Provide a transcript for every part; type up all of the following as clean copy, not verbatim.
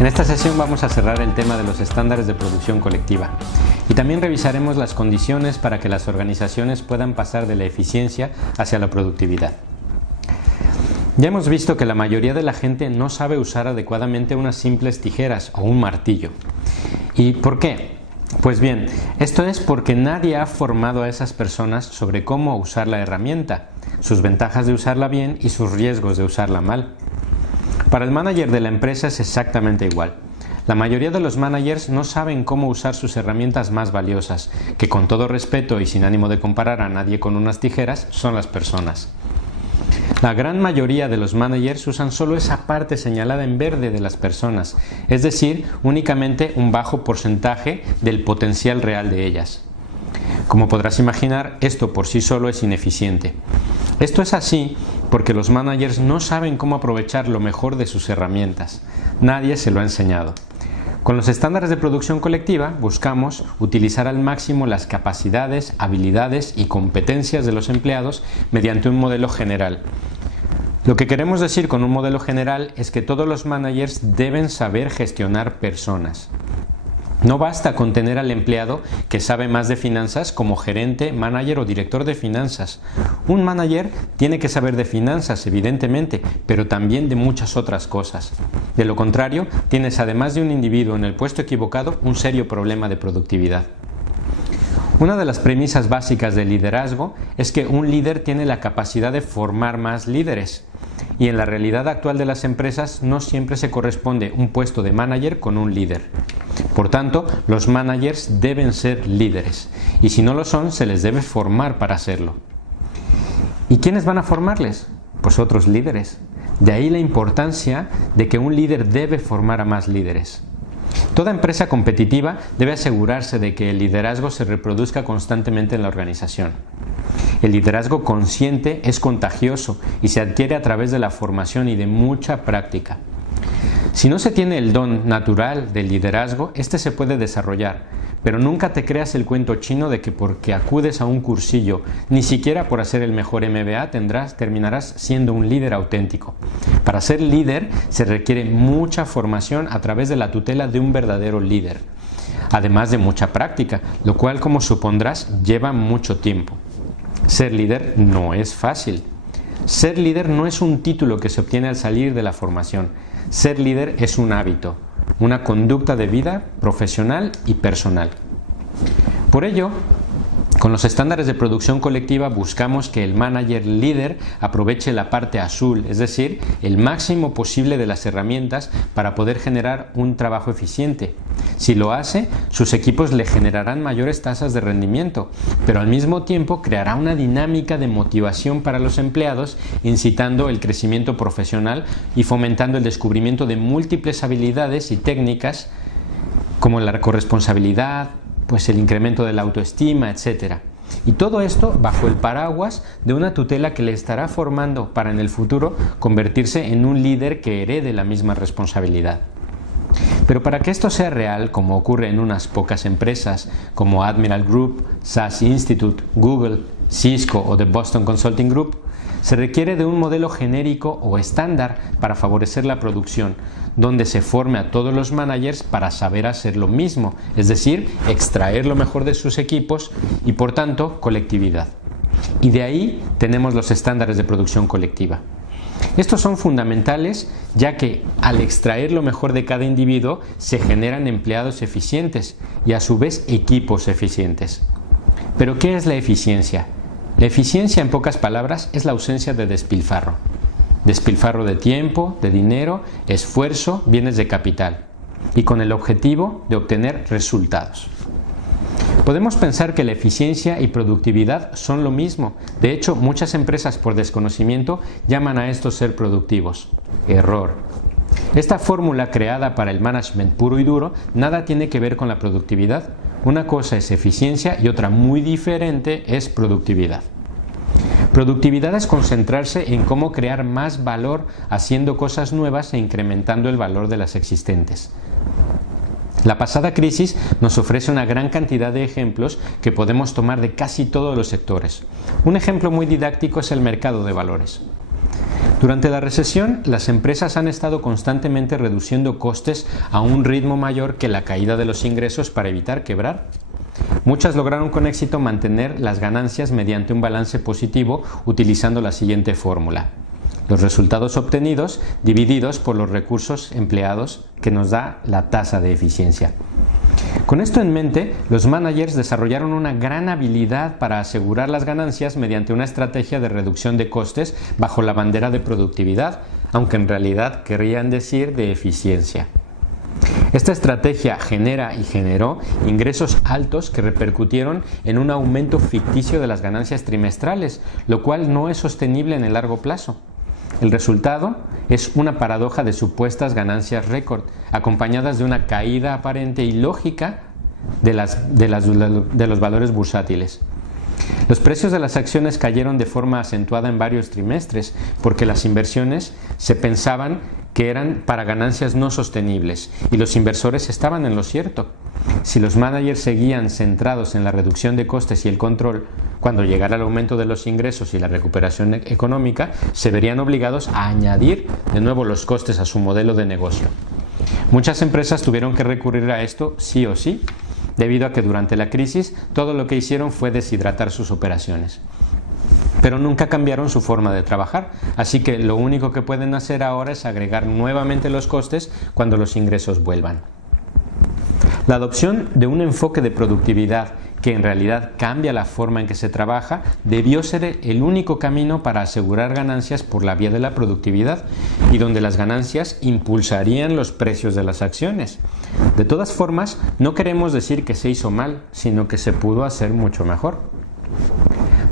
En esta sesión vamos a cerrar el tema de los estándares de producción colectiva y también revisaremos las condiciones para que las organizaciones puedan pasar de la eficiencia hacia la productividad. Ya hemos visto que la mayoría de la gente no sabe usar adecuadamente unas simples tijeras o un martillo. ¿Y por qué? Pues bien, esto es porque nadie ha formado a esas personas sobre cómo usar la herramienta, sus ventajas de usarla bien y sus riesgos de usarla mal. Para el manager de la empresa es exactamente igual. La mayoría de los managers no saben cómo usar sus herramientas más valiosas, que con todo respeto y sin ánimo de comparar a nadie con unas tijeras, son las personas. La gran mayoría de los managers usan solo esa parte señalada en verde de las personas, es decir, únicamente un bajo porcentaje del potencial real de ellas. Como podrás imaginar, esto por sí solo es ineficiente. Esto es así porque los managers no saben cómo aprovechar lo mejor de sus herramientas. Nadie se lo ha enseñado. Con los estándares de producción colectiva buscamos utilizar al máximo las capacidades, habilidades y competencias de los empleados mediante un modelo general. Lo que queremos decir con un modelo general es que todos los managers deben saber gestionar personas. No basta con tener al empleado que sabe más de finanzas como gerente, manager o director de finanzas. Un manager tiene que saber de finanzas, evidentemente, pero también de muchas otras cosas. De lo contrario, tienes además de un individuo en el puesto equivocado, un serio problema de productividad. Una de las premisas básicas del liderazgo es que un líder tiene la capacidad de formar más líderes. Y en la realidad actual de las empresas no siempre se corresponde un puesto de manager con un líder. Por tanto, los managers deben ser líderes y si no lo son, se les debe formar para serlo. ¿Y quiénes van a formarles? Pues otros líderes. De ahí la importancia de que un líder debe formar a más líderes. Toda empresa competitiva debe asegurarse de que el liderazgo se reproduzca constantemente en la organización. El liderazgo consciente es contagioso y se adquiere a través de la formación y de mucha práctica. Si no se tiene el don natural del liderazgo, este se puede desarrollar, pero nunca te creas el cuento chino de que porque acudes a un cursillo, ni siquiera por hacer el mejor MBA, terminarás siendo un líder auténtico. Para ser líder se requiere mucha formación a través de la tutela de un verdadero líder, además de mucha práctica, lo cual, como supondrás, lleva mucho tiempo. Ser líder no es fácil. Ser líder no es un título que se obtiene al salir de la formación. Ser líder es un hábito, una conducta de vida profesional y personal. Por ello, con los estándares de producción colectiva buscamos que el manager líder aproveche la parte azul, es decir, el máximo posible de las herramientas para poder generar un trabajo eficiente. Si lo hace, sus equipos le generarán mayores tasas de rendimiento, pero al mismo tiempo creará una dinámica de motivación para los empleados, incitando el crecimiento profesional y fomentando el descubrimiento de múltiples habilidades y técnicas como la corresponsabilidad, pues el incremento de la autoestima, etc. Y todo esto bajo el paraguas de una tutela que le estará formando para en el futuro convertirse en un líder que herede la misma responsabilidad. Pero para que esto sea real, como ocurre en unas pocas empresas como Admiral Group, SAS Institute, Google, Cisco o The Boston Consulting Group, se requiere de un modelo genérico o estándar para favorecer la producción, donde se forme a todos los managers para saber hacer lo mismo, es decir, extraer lo mejor de sus equipos y, por tanto, colectividad. Y de ahí tenemos los estándares de producción colectiva. Estos son fundamentales ya que al extraer lo mejor de cada individuo se generan empleados eficientes y a su vez equipos eficientes. ¿Pero qué es la eficiencia? La eficiencia, en pocas palabras, es la ausencia de despilfarro. Despilfarro de tiempo, de dinero, esfuerzo, bienes de capital, y con el objetivo de obtener resultados. Podemos pensar que la eficiencia y productividad son lo mismo. De hecho, muchas empresas por desconocimiento llaman a esto ser productivos. Error. Esta fórmula creada para el management puro y duro nada tiene que ver con la productividad. Una cosa es eficiencia y otra muy diferente es productividad. Productividad es concentrarse en cómo crear más valor haciendo cosas nuevas e incrementando el valor de las existentes. La pasada crisis nos ofrece una gran cantidad de ejemplos que podemos tomar de casi todos los sectores. Un ejemplo muy didáctico es el mercado de valores. Durante la recesión, las empresas han estado constantemente reduciendo costes a un ritmo mayor que la caída de los ingresos para evitar quebrar. Muchas lograron con éxito mantener las ganancias mediante un balance positivo utilizando la siguiente fórmula: los resultados obtenidos divididos por los recursos empleados, que nos da la tasa de eficiencia. Con esto en mente, los managers desarrollaron una gran habilidad para asegurar las ganancias mediante una estrategia de reducción de costes bajo la bandera de productividad, aunque en realidad querrían decir de eficiencia. Esta estrategia genera y generó ingresos altos que repercutieron en un aumento ficticio de las ganancias trimestrales, lo cual no es sostenible en el largo plazo. El resultado es una paradoja de supuestas ganancias récord, acompañadas de una caída aparente y lógica de los valores bursátiles. Los precios de las acciones cayeron de forma acentuada en varios trimestres, porque las inversiones se pensaban que eran para ganancias no sostenibles, y los inversores estaban en lo cierto. Si los managers seguían centrados en la reducción de costes y el control, cuando llegara el aumento de los ingresos y la recuperación económica, se verían obligados a añadir de nuevo los costes a su modelo de negocio. Muchas empresas tuvieron que recurrir a esto sí o sí, debido a que durante la crisis todo lo que hicieron fue deshidratar sus operaciones. Pero nunca cambiaron su forma de trabajar, así que lo único que pueden hacer ahora es agregar nuevamente los costes cuando los ingresos vuelvan. La adopción de un enfoque de productividad que en realidad cambia la forma en que se trabaja debió ser el único camino para asegurar ganancias por la vía de la productividad, y donde las ganancias impulsarían los precios de las acciones. De todas formas, no queremos decir que se hizo mal, sino que se pudo hacer mucho mejor.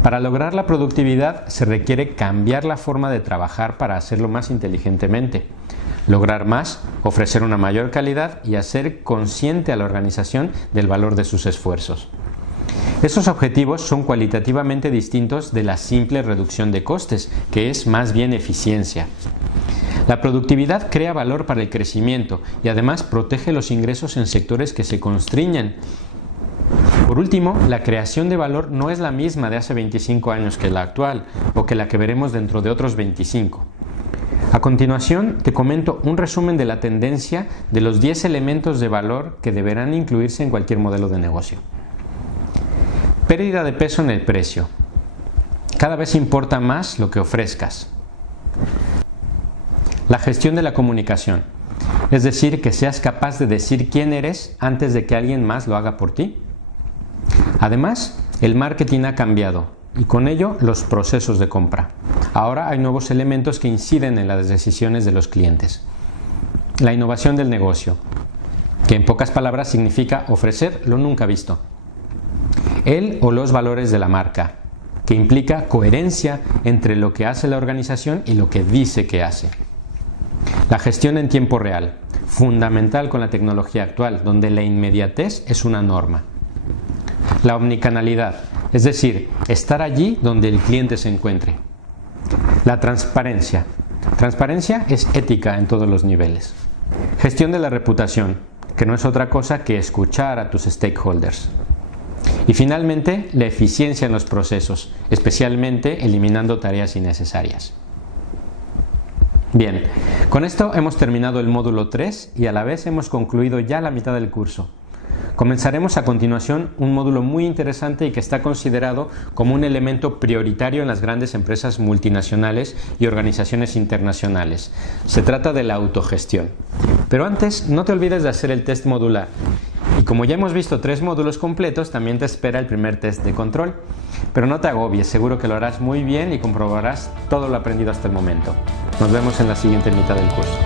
Para lograr la productividad se requiere cambiar la forma de trabajar para hacerlo más inteligentemente, lograr más, ofrecer una mayor calidad y hacer consciente a la organización del valor de sus esfuerzos. Esos objetivos son cualitativamente distintos de la simple reducción de costes, que es más bien eficiencia. La productividad crea valor para el crecimiento y además protege los ingresos en sectores que se constriñen. Por último, la creación de valor no es la misma de hace 25 años que la actual, o que la que veremos dentro de otros 25. A continuación, te comento un resumen de la tendencia de los 10 elementos de valor que deberán incluirse en cualquier modelo de negocio. Pérdida de peso en el precio. Cada vez importa más lo que ofrezcas. La gestión de la comunicación, es decir, que seas capaz de decir quién eres antes de que alguien más lo haga por ti. Además, el marketing ha cambiado y con ello los procesos de compra. Ahora hay nuevos elementos que inciden en las decisiones de los clientes. La innovación del negocio, que en pocas palabras significa ofrecer lo nunca visto. El o los valores de la marca, que implica coherencia entre lo que hace la organización y lo que dice que hace. La gestión en tiempo real, fundamental con la tecnología actual, donde la inmediatez es una norma. La omnicanalidad, es decir, estar allí donde el cliente se encuentre. La transparencia. Transparencia es ética en todos los niveles. Gestión de la reputación, que no es otra cosa que escuchar a tus stakeholders. Y finalmente, la eficiencia en los procesos, especialmente eliminando tareas innecesarias. Bien, con esto hemos terminado el módulo 3 y a la vez hemos concluido ya la mitad del curso. Comenzaremos a continuación un módulo muy interesante y que está considerado como un elemento prioritario en las grandes empresas multinacionales y organizaciones internacionales. Se trata de la autogestión. Pero antes, no te olvides de hacer el test modular. Y como ya hemos visto 3 módulos completos, también te espera el primer test de control. Pero no te agobies, seguro que lo harás muy bien y comprobarás todo lo aprendido hasta el momento. Nos vemos en la siguiente mitad del curso.